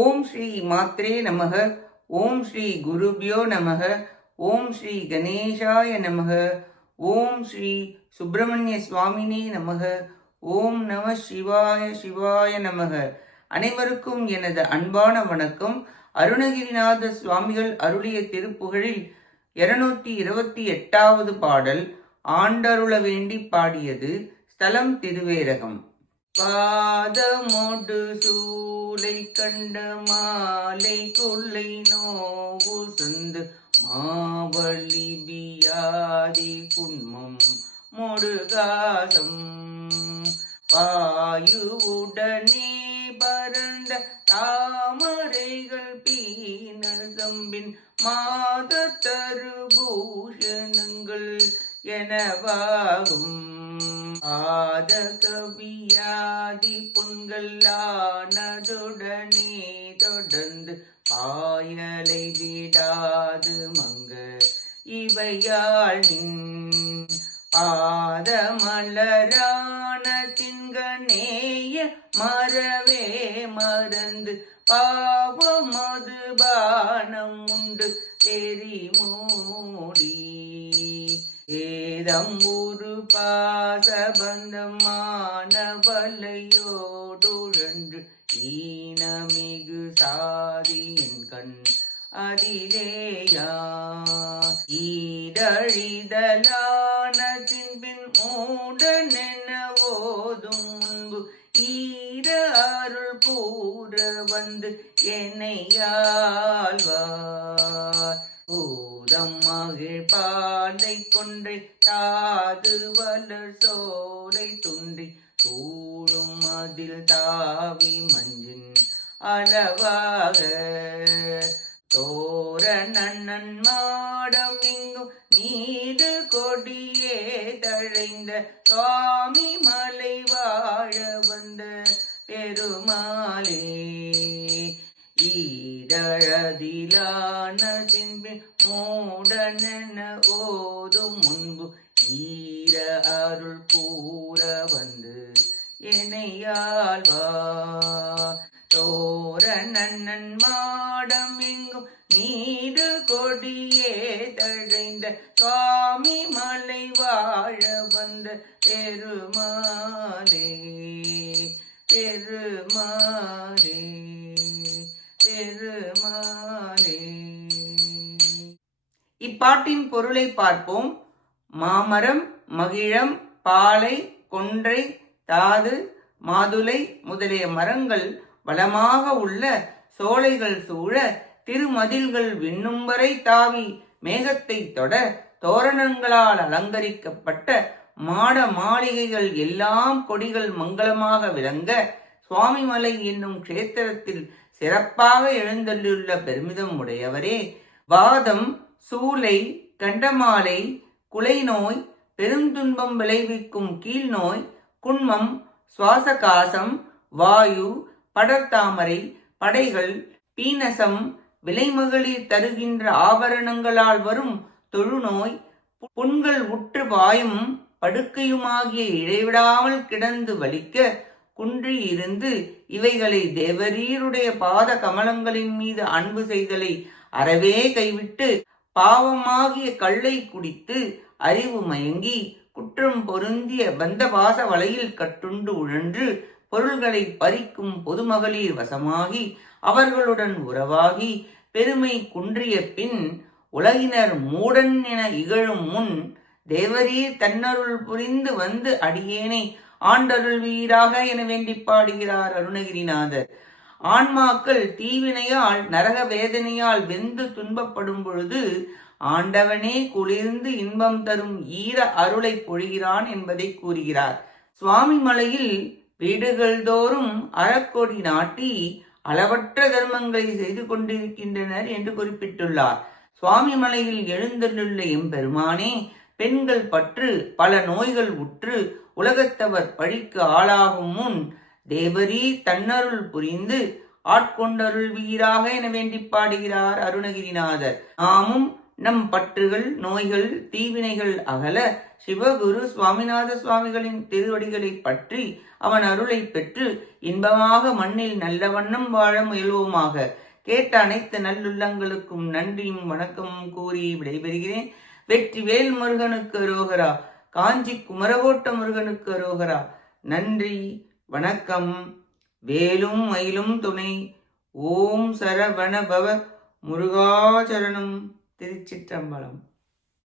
ஓம் ஸ்ரீ மாத்ரே நமக. ஓம் ஸ்ரீ குருபியோ நமக. ஓம் ஸ்ரீ கணேசாய நமக. ஓம் ஸ்ரீ சுப்பிரமணிய சுவாமினே நமக. ஓம் நம சிவாய சிவாய நமக. அனைவருக்கும் எனது அன்பான வணக்கம். அருணகிரிநாத சுவாமிகள் அருளிய திருப்புகழில் 228வது பாடல். ஆண்டருள வேண்டி பாடியது. ஸ்தலம் திருவேரகம். பாதமொடு சூளை கண்ட மாலை கொள்ளை நோவு சந்து மாவழி பியாதி குன்மம் மொடுகாசம் வாயுவுடனே பரந்த தாமரைகள் பீன சம்பின் மாத தருபூஷணங்கள் எனவாகும் ஆத கவியாதி புண்களானதுடனே தொடர்ந்து பாயலை விடாது மங்க இவையாள் பாத மலரான தின்கணேய மறவே மறந்து பாவமது பானம் உண்டு எரி மூடி ஏதம் ஒரு பாசபந்தமான வலையோடுழன்று ஈனமிகு சாதியின் கண் அதிலேயா ஈடழிதலான தின்பின் மூடனென ஓதும் முன்பு ஈர அருள் கூற வந்து என்னையாழ்வார் பூதம் மகிழ் பாலை கொன்றை தாது வளர் சோலை துன்றி தூழும் அதில் தாவி மஞ்சின் அளவாக தோர நன்னன் மாடம் இங்கும் நீடு கொடியே தழைந்த சுவாமி மலை வாழ வந்த பெருமாளே ஈரழதிலான தின்பின் மூடனென ஓதும் முன்பு ஈர அருள் கூற வந்து என்னையாழ்வார் தோர நன்னன் மாடம் எங்கும் நீடு கொடியே தழைந்த சுவாமி மலை வாழ வந்த பெருமாளே பெருமாளே பெருமாளே. இப்பாட்டின் பொருளை பார்ப்போம். மாமரம், மகிழம், பாலை, கொன்றை, தாது, மாதுளை முதலிய மரங்கள் வளமாக உள்ள சோலைகள் சூழ திருமதில்கள் விண்ணும் வரை தாவி மேகத்தை தொட தோரணங்களால் அலங்கரிக்கப்பட்ட மாட மாளிகைகள் எல்லாம் கொடிகள் மங்களமாக விளங்க சுவாமிமலை என்னும் க்ஷேத்திரத்தில் சிறப்பாக எழுந்தள்ளியுள்ள பெருமிதம் உடையவரே. வாதம், சூலை, கண்டமாலை, குலை நோய், பெருந்துன்பம் விளைவிக்கும் கீழ் நோய், குன்மம், சுவாசகாசம், வாயு, படர்தாமரை, படைகள், பீனசம், விலைமகளிர் தருகின்ற ஆபரணங்களால் வரும் தொழுநோய், புண்கள் உற்று பாயும் படுக்கையுமாகிய இடைவிடாமல் கிடந்து வலிக்க குன்றி இருந்து இவைகளை தேவரீருடைய பாத கமலங்களின் மீது அன்பு செய்தலை அறவே கைவிட்டு பாவமாகிய கள்ளை குடித்து அறிவு மயங்கி குற்றம் பொருந்திய பந்தபாச வலையில் கட்டுண்டு உழன்று பொருள்களை பறிக்கும் பொதுமகளிர் வசமாகி அவர்களுடன் உறவாகி பெருமை குன்றிய பின் உலகினர் மூடன் என இகழும் முன் தேவரீர் தன்னருள் புரிந்து வந்து அடியேனை ஆண்டருள் வீராக என வேண்டி பாடுகிறார் அருணகிரிநாதர். ஆன்மாக்கள் தீவினையால் நரக வேதனையால் வெந்து துன்பப்படும் பொழுது ஆண்டவனே குளிர்ந்து இன்பம் தரும் ஈர அருளை பொழிகிறான் என்பதை கூறுகிறார். சுவாமி மலையில் வீடுகள் தோறும் அறக்கொடி நாட்டி அளவற்ற தர்மங்களை செய்து கொண்டிருக்கின்றனர் என்று குறிப்பிட்டுள்ளார். சுவாமி மலையில் எழுந்தள்ளுள்ள எம்பெருமானே பெண்கள் பற்று பல நோய்கள் உற்று உலகத்தவர் பழிக்கு ஆளாகும் முன் தேவரீ தன்னருள் புரிந்து ஆட்கொண்டருள் வீராக என வேண்டி பாடுகிறார் அருணகிரிநாதர். நாமும் நம் பற்றுகள், நோய்கள், தீவினைகள் அகல சிவகுரு சுவாமிநாத சுவாமிகளின் திருவடிகளை பற்றி அவன் அருளை பெற்று இன்பமாக மண்ணில் நல்ல வண்ணம் வாழ முயல்வோமாக. கேட்ட அனைத்து நல்லுள்ளங்களுக்கும் நன்றியும் வணக்கமும் கூறி விடைபெறுகிறேன். வெற்றிவேல் முருகனுக்கு அரோகரா. காஞ்சி குமரகோட்ட முருகனுக்கு அரோகரா. நன்றி, வணக்கம். வேலும் மயிலும் துணை. ஓம் சரவண பவ. முருகாச்சரணம். திருச்சிற்றம்பலம்.